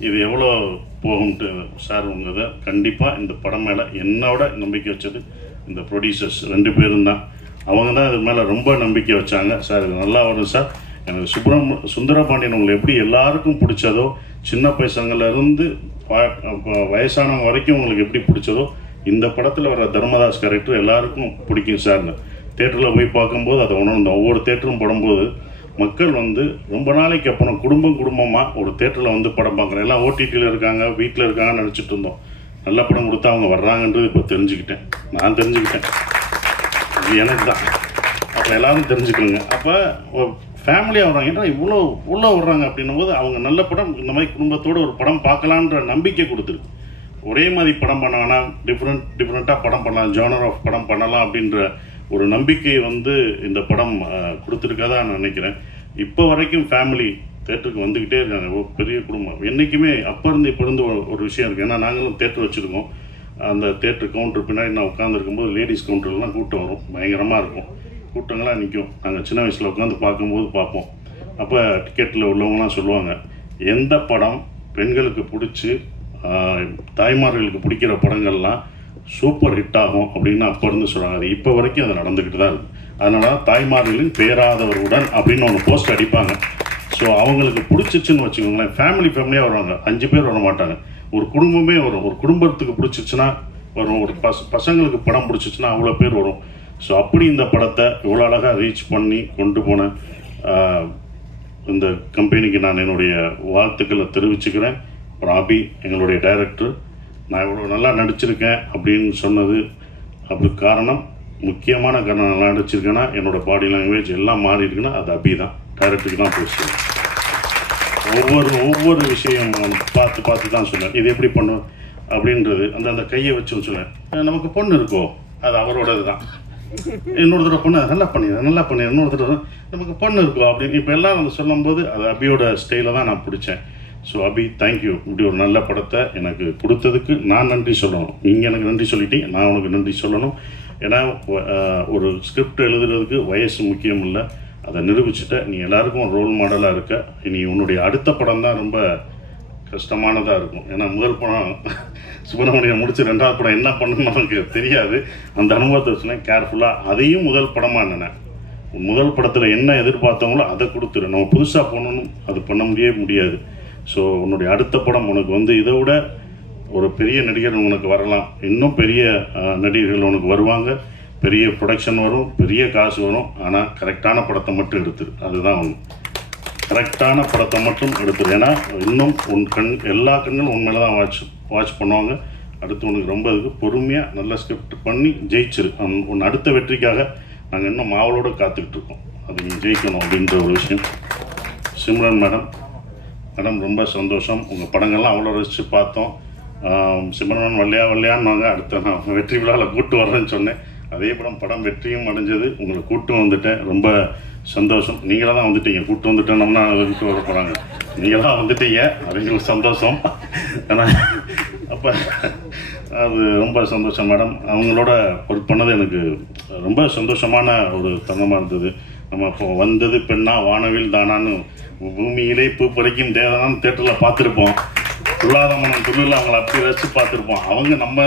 இது எவ்வளோ போகும்ட்டு. சார் உங்கள் இதை கண்டிப்பாக இந்த படம் மேலே என்னோட நம்பிக்கை வச்சது இந்த ப்ரொடியூசர்ஸ் 2 பேரும் தான். அவங்க தான் இது மேலே ரொம்ப நம்பிக்கை வச்சாங்க. சார் இது நல்லா வரும் சார். எனக்கு சுந்தரபாண்டியன் உங்களை எப்படி எல்லாருக்கும் பிடிச்சதோ, சின்ன பசங்கள்லேருந்து வயசானவங்க வரைக்கும் உங்களுக்கு எப்படி பிடிச்சதோ, இந்த படத்தில் வர தர்மதாஸ் கேரக்டர் எல்லாருக்கும் பிடிக்கும் சார்னு தேட்டரில் போய் பார்க்கும்போது அதை உணர்ந்தோம். ஒவ்வொரு தேட்டரும் படும்போது மக்கள் வந்து ரொம்ப நாளைக்கு அப்புறம் குடும்பமாக ஒரு தேட்டரில் வந்து படம் பார்க்குறேன். எல்லாம் ஓடிடியில் இருக்காங்க, வீட்டில் இருக்காங்கன்னு நினச்சிட்டு இருந்தோம். நல்ல படம் கொடுத்தா அவங்க வர்றாங்கன்றது இப்போ தெரிஞ்சுக்கிட்டேன். நான் தெரிஞ்சுக்கிட்டேன், இது எனக்கு தான். அப்போ எல்லாரும் தெரிஞ்சுக்கணுங்க. அப்போ ஃபேமிலியாக வர்றாங்க, ஏன்னா இவ்வளோ உள்ளே வர்றாங்க அப்படின்னும் போது அவங்க நல்ல படம் இந்த மாதிரி குடும்பத்தோடு ஒரு படம் பார்க்கலான்ற நம்பிக்கை கொடுத்துருக்கு. ஒரே மாதிரி படம் பண்ணாங்கன்னா டிஃப்ரெண்ட்டாக படம் பண்ணலாம், ஜானர் ஆஃப் படம் பண்ணலாம் அப்படின்ற ஒரு நம்பிக்கை வந்து இந்த படம் கொடுத்துருக்கதா நான் நினைக்கிறேன். இப்போ வரைக்கும் ஃபேமிலி தேட்டருக்கு வந்துக்கிட்டே இருக்காங்க. பெரிய குடும்பம் என்றைக்குமே அப்போ இருந்து இப்போ இருந்து ஒரு விஷயம் இருக்குது. ஏன்னா நாங்களும் தேட்டர் வச்சுருக்கோம். அந்த தேட்டர் கவுண்டர் பின்னாடி நான் உட்காந்துருக்கும்போது லேடிஸ் கவுண்டர்லாம் கூட்டம் வரும், பயங்கரமாக இருக்கும். கூட்டங்களாக நிற்கும். நாங்கள் சின்ன வயசில் உட்காந்து பார்க்கும்போது பார்ப்போம். அப்போ டிக்கெட்டில் உள்ளவங்கலாம் சொல்லுவாங்க, எந்த படம் பெண்களுக்கு பிடிச்சி தாய்மார்களுக்கு பிடிக்கிற படங்கள்லாம் சூப்பர் ஹிட் ஆகும் அப்படின்னு அப்போ இருந்து சொல்கிறாங்க. அது இப்போ வரைக்கும் அது நடந்துக்கிட்டு தான் இருக்குது. அதனால தாய்மார்களின் பேராதவருடன் அப்படின்னு ஒன்று போஸ்ட் அடிப்பாங்க. ஸோ அவங்களுக்கு பிடிச்சிச்சுன்னு வச்சுக்கோங்களேன், ஃபேமிலியாக வருவாங்க. 5 பேர் வர மாட்டாங்க, ஒரு குடும்பமே வரும். ஒரு குடும்பத்துக்கு பிடிச்சிச்சுன்னா வரும், ஒரு பசங்களுக்கு படம் பிடிச்சிச்சுன்னா அவ்வளோ பேர் வரும். ஸோ அப்படி இந்த படத்தை இவ்வளோ அழகாக ரீச் பண்ணி கொண்டு போன இந்த கம்பெனிக்கு நான் என்னுடைய வாழ்த்துக்களை தெரிவிச்சுக்கிறேன். அப்புறம் அபி எங்களுடைய டைரக்டர், நான் இவ்வளோ நல்லா நடிச்சிருக்கேன் அப்படின்னு சொன்னது அதுக்கு காரணம், முக்கியமான காரணம் நல்லா நடிச்சிருக்கேன்னா என்னோடய பாடி லாங்குவேஜ் எல்லாம் மாறி இருக்குன்னா அது அபி தான், டைரக்டருக்கு தான் போச்சு. ஒவ்வொரு விஷயம் பார்த்து தான் சொன்னேன், இது எப்படி பண்ணும் அப்படின்றது. அந்த கையை வச்சு சொல்லுவேன், நமக்கு பொண்ணு இருக்கோ அது அவரோடது தான். இன்னொரு தடவை பொண்ணு நல்லா பண்ணிடுறேன், இன்னொரு தடவை நமக்கு பொண்ணு இருக்கோ அப்படின்னு இப்போ எல்லாம் நம்ம சொல்லும்போது அது அபியோட ஸ்டைலை தான் நான் பிடிச்சேன். ஸோ அபி, தேங்க்யூ. இப்படி ஒரு நல்ல படத்தை எனக்கு கொடுத்ததுக்கு நான் நன்றி சொல்லணும். நீங்கள் எனக்கு நன்றி சொல்லிட்டீங்க, நான் உனக்கு நன்றி சொல்லணும். ஏன்னா ஒரு ஸ்கிரிப்ட் எழுதுறதுக்கு வயசு முக்கியம் இல்லை, அதை நிரூபிச்சுட்ட. நீ எல்லாருக்கும் ரோல் மாடலாக இருக்க. இனி உன்னுடைய அடுத்த படம் தான் ரொம்ப கஷ்டமானதாக இருக்கும். ஏன்னா முதல் படம் சுப்பிரமணியன் முடிச்சு 2வது படம் என்ன பண்ணணும்னு நமக்கு தெரியாது. அந்த அனுபவத்தை வச்சுனேன் கேர்ஃபுல்லாக. அதையும் முதல் படமாக நினைனேன். முதல் படத்தில் என்ன எதிர்பார்த்தவங்களோ அதை கொடுத்துரு. நம்ம புதுசாக போகணுன்னு அது பண்ண முடியாது. ஸோ உன்னுடைய அடுத்த படம் உனக்கு வந்து இதை விட ஒரு பெரிய நடிகர் உனக்கு வரலாம், இன்னும் பெரிய நடிகர்கள் உனக்கு வருவாங்க, பெரிய ப்ரொடக்ஷன் வரும், பெரிய காசு வரும். ஆனால் கரெக்டான படத்தை மட்டும் எடுத்துரு. அதுதான் ஒன்று, கரெக்டான படத்தை மட்டும் எடுத்துரு. ஏன்னா இன்னும் எல்லா கண்களும் உண்மையில தான் வாட்ச் பண்ணுவாங்க. அடுத்து உனக்கு ரொம்ப இதுக்கு பொறுமையாக நல்ல ஸ்கிரிப்ட் பண்ணி ஜெயிச்சிரு. உன் அடுத்த வெற்றிக்காக நாங்கள் இன்னும் மாவளோடு காத்துக்கிட்டு இருக்கோம். அது நீ ஜெயிக்கணும் அப்படின்ற ஒரு விஷயம். சிம்ரன் மேடம் ரொம்ப சந்தோஷம். உங்கள் படங்கள்லாம் அவ்வளோ ரசித்து பார்த்தோம். சிம்ரன் வல்லையான்னு அடுத்த நான் வெற்றி விழாவில் கூட்டு வர்றேன்னு சொன்னேன். அதே படம் வெற்றியும் அடைஞ்சது. உங்களை கூட்டு வந்துட்டேன், ரொம்ப சந்தோஷம். நீங்களாக தான் வந்துட்டீங்க, கூட்டு வந்துட்டோம்னா கூட்டு வர போகிறாங்க. நீங்கள் தான் வந்துட்டீங்க, அது எங்களுக்கு சந்தோஷம். ஆனால் அப்போ அது ரொம்ப சந்தோஷம் மேடம். அவங்களோட ஒர்க் பண்ணது எனக்கு ரொம்ப சந்தோஷமான ஒரு தருணமாக இருந்தது. நம்ம இப்போ வந்தது பெண்ணா வானவில் தானான்னு பூமியிலே பூ பறிக்கும் தேவதான்னு தேட்டரில் பார்த்துருப்போம். துள்ளாத மனம் துள்ளில் அவங்கள அப்படி ரசித்து பார்த்துருப்போம். அவங்க நம்ம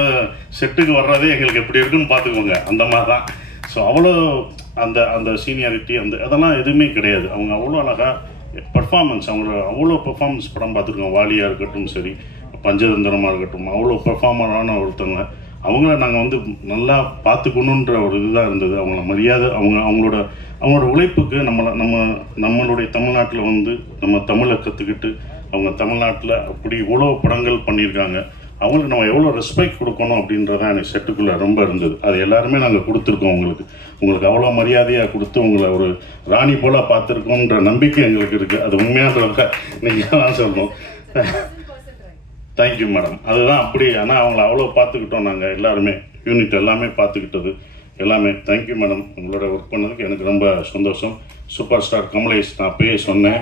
செட்டுக்கு வர்றதே எங்களுக்கு எப்படி இருக்குன்னு பார்த்துக்கோங்க, அந்த மாதிரி தான். ஸோ அவ்வளோ அந்த சீனியாரிட்டி அதெல்லாம் எதுவுமே கிடையாது. அவங்க அவ்வளோ அழகாக பர்ஃபார்மன்ஸ், அவங்களோட அவ்வளோ பர்ஃபார்மன்ஸ் படம் பார்த்துருக்கோம். வாலியாக இருக்கட்டும் சரி, பஞ்சதந்திரமாக இருக்கட்டும், அவ்வளோ பர்ஃபார்மரான ஒருத்தவங்க. அவங்கள நாங்கள் வந்து நல்லா பார்த்துக்கணுன்ற ஒரு இதுதான் இருந்தது. அவங்கள மரியாதை, அவங்களோட உழைப்புக்கு நம்மளுடைய தமிழ்நாட்டில் வந்து நம்ம தமிழை கற்றுக்கிட்டு அவங்க தமிழ்நாட்டில் அப்படி இவ்வளோ படங்கள் பண்ணியிருக்காங்க. அவங்களுக்கு நம்ம எவ்வளோ ரெஸ்பெக்ட் கொடுக்கணும் அப்படின்றதான் எனக்கு செட்டுக்குள்ளே ரொம்ப இருந்தது. அது எல்லாருமே நாங்கள் கொடுத்துருக்கோம். உங்களுக்கு அவ்வளோ மரியாதையாக கொடுத்து உங்களை ஒரு ராணி போல பார்த்துருக்கோன்ற நம்பிக்கை எங்களுக்கு இருக்குது. அது உண்மையானதை நீங்கள் தான் சொல்லணும். Thank you madam. அதுதான் அப்படி. ஆனால் அவங்கள அவ்வளோ பார்த்துக்கிட்டோம் நாங்கள் எல்லாருமே, யூனிட் எல்லாமே பார்த்துக்கிட்டது எல்லாமே. Thank you madam. உங்களோட ஒர்க் பண்ணதுக்கு எனக்கு ரொம்ப சந்தோஷம். சூப்பர் ஸ்டார் கமலேஷ், நான் அப்பயே சொன்னேன்,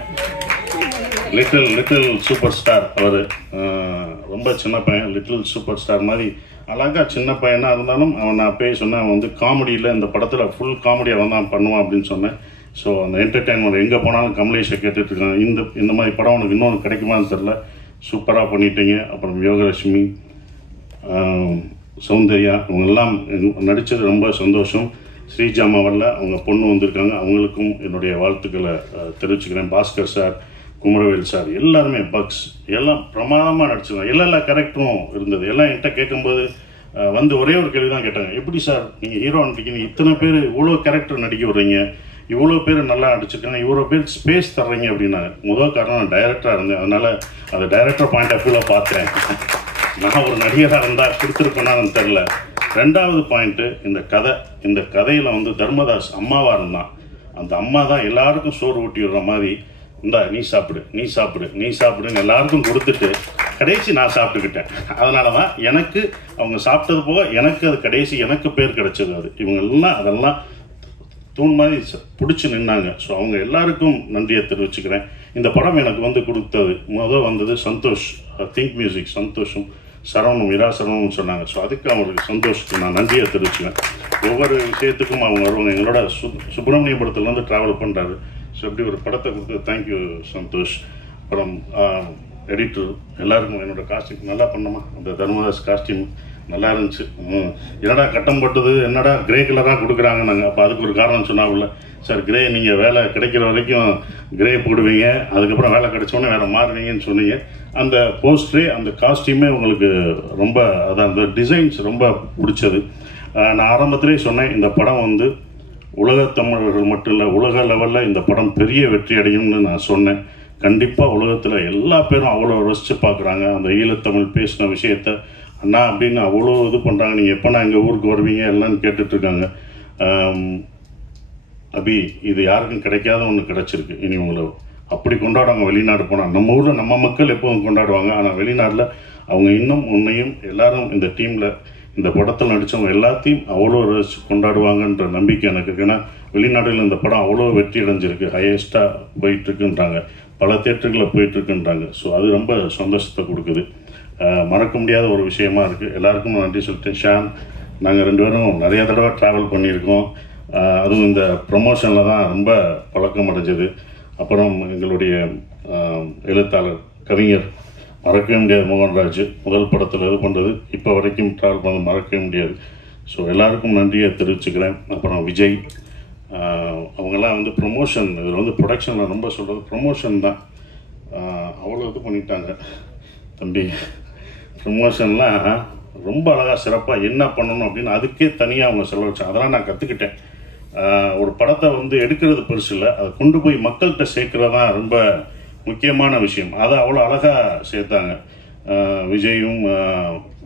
லிட்டில் சூப்பர் ஸ்டார். அவர் ரொம்ப சின்ன பையன், லிட்டில் சூப்பர் ஸ்டார் மாதிரி அழகாக சின்ன பையனாக இருந்தாலும் அவன், நான் அப்பயே சொன்னேன், அவன் வந்து காமெடியில் இந்த படத்தில் ஃபுல் காமெடி அவன் தான் பண்ணுவான் அப்படின்னு சொன்னேன். ஸோ அந்த என்டர்டெயின்மெண்ட் எங்கே போனாலும் கமலேஷை கேட்டுட்ருக்காங்க. இந்த மாதிரி படம் உனக்கு இன்னொன்று கிடைக்குமான்னு தெரில, சூப்பராக பண்ணிட்டீங்க. அப்புறம் யோகலட்சுமி, சௌந்தர்யா, இவங்கெல்லாம் நடித்தது ரொம்ப சந்தோஷம். ஸ்ரீஜாமா வரல, அவங்க பொண்ணு வந்திருக்காங்க, அவங்களுக்கும் என்னுடைய வாழ்த்துக்களை தெரிவிச்சுக்கிறேன். பாஸ்கர் சார், குமரவேல் சார், எல்லாருமே பக்ஸ் எல்லாம் பிரமாதமாக நடிச்சிருந்தாங்க. எல்லா கேரக்டரும் இருந்தது. எல்லாம் என்கிட்ட கேட்கும்போது வந்து ஒரே ஒரு கேள்வி தான் கேட்டாங்க, எப்படி சார் நீங்கள் ஹீரோ நடிக்கிறீங்க, இத்தனை பேர் இவ்வளோ கேரக்டர் நடிக்க விடுறீங்க, இவ்வளோ பேர் நல்லா நடிச்சிருக்காங்க, இவ்வளோ பேர் ஸ்பேஸ் தர்றீங்க அப்படின்னாங்க. முதல் காரணம் நான் டைரக்டராக இருந்தேன், அதனால் அந்த டைரக்டர் பாயிண்ட் ஆஃப் வியூவில் பார்த்தேன். நான் ஒரு நடிகராக இருந்தால் கொடுத்துருப்பேனான்னு தெரில. ரெண்டாவது பாயிண்ட்டு, இந்த கதையில் வந்து தர்மதாஸ் அம்மாவாக இருந்தான். அந்த அம்மா தான் எல்லாருக்கும் சோறு ஊட்டி விடுற மாதிரி, இந்தா நீ சாப்பிடுன்னு எல்லாருக்கும் கொடுத்துட்டு கடைசி நான் சாப்பிட்டுக்கிட்டேன். அதனால தான் எனக்கு அவங்க சாப்பிட்டது போக எனக்கு அது கடைசி எனக்கு பேர் கிடைச்சது. அது இவங்கெல்லாம் அதெல்லாம் தூண் மாதிரி பிடிச்சி நின்னாங்க. ஸோ அவங்க எல்லாருக்கும் நன்றியை தெரிவிச்சுக்கிறேன். இந்த படம் எனக்கு வந்து கொடுத்தது வந்தது சந்தோஷ், திங்க் மியூசிக் சந்தோஷம், சரவணம், இரா சரவணம் சொன்னாங்க. ஸோ அதுக்கு அவங்களுக்கு சந்தோஷத்துக்கு நான் நன்றியை தெரிவிச்சுக்கிறேன். ஒவ்வொரு விஷயத்துக்கும் அவங்க வருவாங்க. எங்களோட சுப்பிரமணியபுரத்துலேருந்து ட்ராவல் பண்ணுறாரு. ஸோ இப்படி ஒரு படத்தை கொடுத்து தேங்க்யூ சந்தோஷ். அப்புறம் எடிட்டர் எல்லாருக்கும் என்னோடய காஸ்டியூம் நல்லா பண்ணோமா, அந்த தர்மதாஸ் காஸ்டியூம் நல்லா இருந்துச்சு. என்னடா கட்டம் போட்டது, என்னடா கிரே கலராக கொடுக்குறாங்க நாங்கள். அப்போ அதுக்கு ஒரு காரணம் சொன்னாவில்ல, சார் கிரே நீங்கள் வேலை கிடைக்கிற வரைக்கும் கிரே போடுவீங்க, அதுக்கப்புறம் வேலை கிடைச்சோன்னே வேலை மாறுவீங்கன்னு சொன்னீங்க. அந்த போஸ்டரே அந்த காஸ்டியூமே உங்களுக்கு ரொம்ப அதான் அந்த டிசைன்ஸ் ரொம்ப பிடிச்சது. நான் ஆரம்பத்திலே சொன்னேன், இந்த படம் வந்து உலகத் தமிழர்கள் மட்டும் இல்லை, உலக லெவலில் இந்த படம் பெரிய வெற்றி அடையும்னு நான் சொன்னேன். கண்டிப்பாக உலகத்தில் எல்லா பேரும் அவ்வளோ ரசித்து பார்க்குறாங்க. அந்த ஈழத்தமிழ் பேசின விஷயத்த அண்ணா அப்படின்னு அவ்வளோ இது பண்ணுறாங்க. நீங்கள் எப்போ நான் எங்கள் ஊருக்கு வருவீங்க எல்லாம் கேட்டுட்ருக்காங்க. அபி, இது யாருக்கும் கிடைக்காத ஒன்று கிடச்சிருக்கு. இனி உங்களை அப்படி கொண்டாடுவாங்க வெளிநாடு போனால். நம்ம ஊரில் நம்ம மக்கள் எப்போதும் கொண்டாடுவாங்க, ஆனால் வெளிநாட்டில் அவங்க இன்னும் உன்னையும் எல்லாரும் இந்த டீமில் இந்த படத்தில் நடித்தவங்க எல்லாத்தையும் அவ்வளோ ரசித்து கொண்டாடுவாங்கன்ற நம்பிக்கை எனக்கு இருக்குது. ஏன்னா வெளிநாடுகளில் இந்த படம் அவ்வளோ வெற்றி அடைஞ்சிருக்கு, ஹையஸ்ட்டாக போயிட்டுருக்குன்றாங்க, பல தியேட்டர்களில் போயிட்டுருக்குன்றாங்க. ஸோ அது ரொம்ப சந்தோஷத்தை கொடுக்குது. மறக்க முடியாத ஒரு விஷயமா இருக்குது. எல்லாருக்கும் நன்றி சொல்லிட்டேன். ஷான், நாங்கள் 2 பேரும் நிறைய தடவை ட்ராவல் பண்ணியிருக்கோம். அதுவும் இந்த ப்ரமோஷனில் தான் ரொம்ப பழக்கம் அடைஞ்சது. அப்புறம் எங்களுடைய எழுத்தாளர் கவிஞர் மறக்கவே முடியாது மோகன்ராஜ், முதல் படத்தில் இது பண்ணுறது இப்போ வரைக்கும் ட்ராவல் பண்ண மறக்கவே முடியாது. ஸோ எல்லாருக்கும் நன்றியை தெரிவிச்சுக்கிறேன். அப்புறம் விஜய், அவங்கெல்லாம் வந்து ப்ரொமோஷன், இதில் வந்து ப்ரொடக்ஷனில் ரொம்ப சொல்கிறது ப்ரொமோஷன் தான். அவ்வளோ இது பண்ணிட்டாங்க தம்பி. ப்ரொமோஷன்லாம் ரொம்ப அழகாக சிறப்பாக என்ன பண்ணணும் அப்படின்னு அதுக்கே தனியாக அவங்க செலவழிச்சாங்க. அதெல்லாம் நான் கற்றுக்கிட்டேன். ஒரு படத்தை வந்து எடுக்கிறது பெருசு இல்லை, அதை கொண்டு போய் மக்கள்கிட்ட சேர்க்கிறது தான் ரொம்ப முக்கியமான விஷயம். அதை அவ்வளோ அழகாக சேர்த்தாங்க. விஜயும்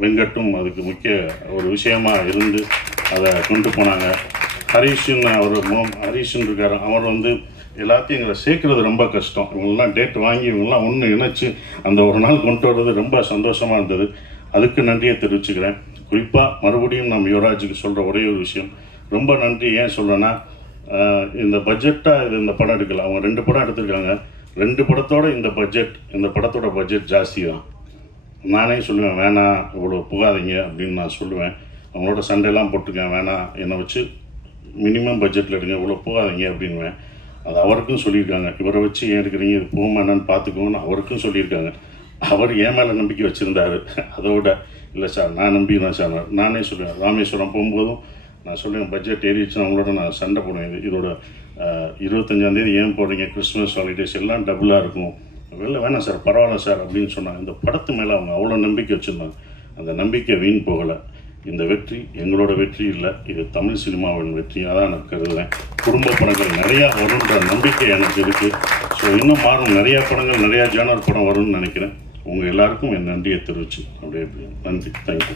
வெங்கட்டும் அதுக்கு முக்கிய ஒரு விஷயமா இருந்து அதை கொண்டு போனாங்க. ஹரீஷன் இருக்கார், அவர் வந்து எல்லாத்தையும் எங்களை சேர்க்கறது ரொம்ப கஷ்டம். இவங்கெல்லாம் டேட் வாங்கி இவங்கெல்லாம் ஒன்று இணைச்சி அந்த ஒரு நாள் கொண்டு வர்றது ரொம்ப சந்தோஷமாக இருந்தது. அதுக்கு நன்றியை தெரிவிச்சுக்கிறேன். குறிப்பாக மறுபடியும் நம்ம யுவராஜுக்கு சொல்கிற ஒரே ஒரு விஷயம், ரொம்ப நன்றி. ஏன் சொல்கிறேன்னா, இந்த பட்ஜெட்டாக இந்த படம் எடுக்கல, அவங்க 2 படம் எடுத்திருக்காங்க. 2 படத்தோட இந்த படத்தோட பட்ஜெட் ஜாஸ்தி தான். நானே சொல்லுவேன், வேணாம் இவ்வளோ புகாதீங்க அப்படின்னு நான் சொல்லுவேன். அவங்களோட சண்டையெல்லாம் போட்டிருக்கேன், வேணாம் என்னை வச்சு மினிமம் பட்ஜெட்டில் எடுங்க, இவ்வளோ போகாதீங்க அப்படின்வேன். அது அவருக்கும் சொல்லியிருக்காங்க, இவரை வச்சு ஏன் எடுக்கிறீங்க, இது போகுமா என்னன்னு பார்த்துக்கோன்னு அவருக்கும் சொல்லியிருக்காங்க. அவர் ஏன் மேலே நம்பிக்கை வச்சுருந்தாரு. அதோட இல்லை சார் நான் நம்பிக்கிறேன் சார். நானே சொல்லுவேன், ராமேஸ்வரம் போகும்போதும் நான் சொல்லுவேன், பட்ஜெட் ஏறிடுச்சுன்னா அவங்களோட நான் சண்டை போடுவேன். இதோட 25ஆம் தேதி ஏன் போடுறீங்க, கிறிஸ்மஸ் ஹாலிடேஸ் எல்லாம் டபுளாக இருக்கும், வெளில வேணாம் சார் பரவாயில்ல சார் அப்படின்னு சொன்னாங்க. இந்த படத்து மேலே அவங்க அவ்வளோ நம்பிக்கை வச்சுருந்தாங்க. அந்த நம்பிக்கை வீண் போகலை. இந்த வெற்றி எங்களோட வெற்றி இல்லை, இது தமிழ் சினிமாவின் வெற்றியாக தான் நான் கருதுகிறேன். குடும்ப படங்கள் நிறையா வரும்ன்ற நம்பிக்கை எனக்கு இருக்குது. ஸோ இன்னும் மாறும், நிறையா படங்கள், நிறையா ஜானர் படம் வரும்னு நினைக்கிறேன். உங்கள் எல்லாருக்கும் என் நன்றியை தெரிவிச்சு அப்படியே நன்றி. தேங்க்யூ.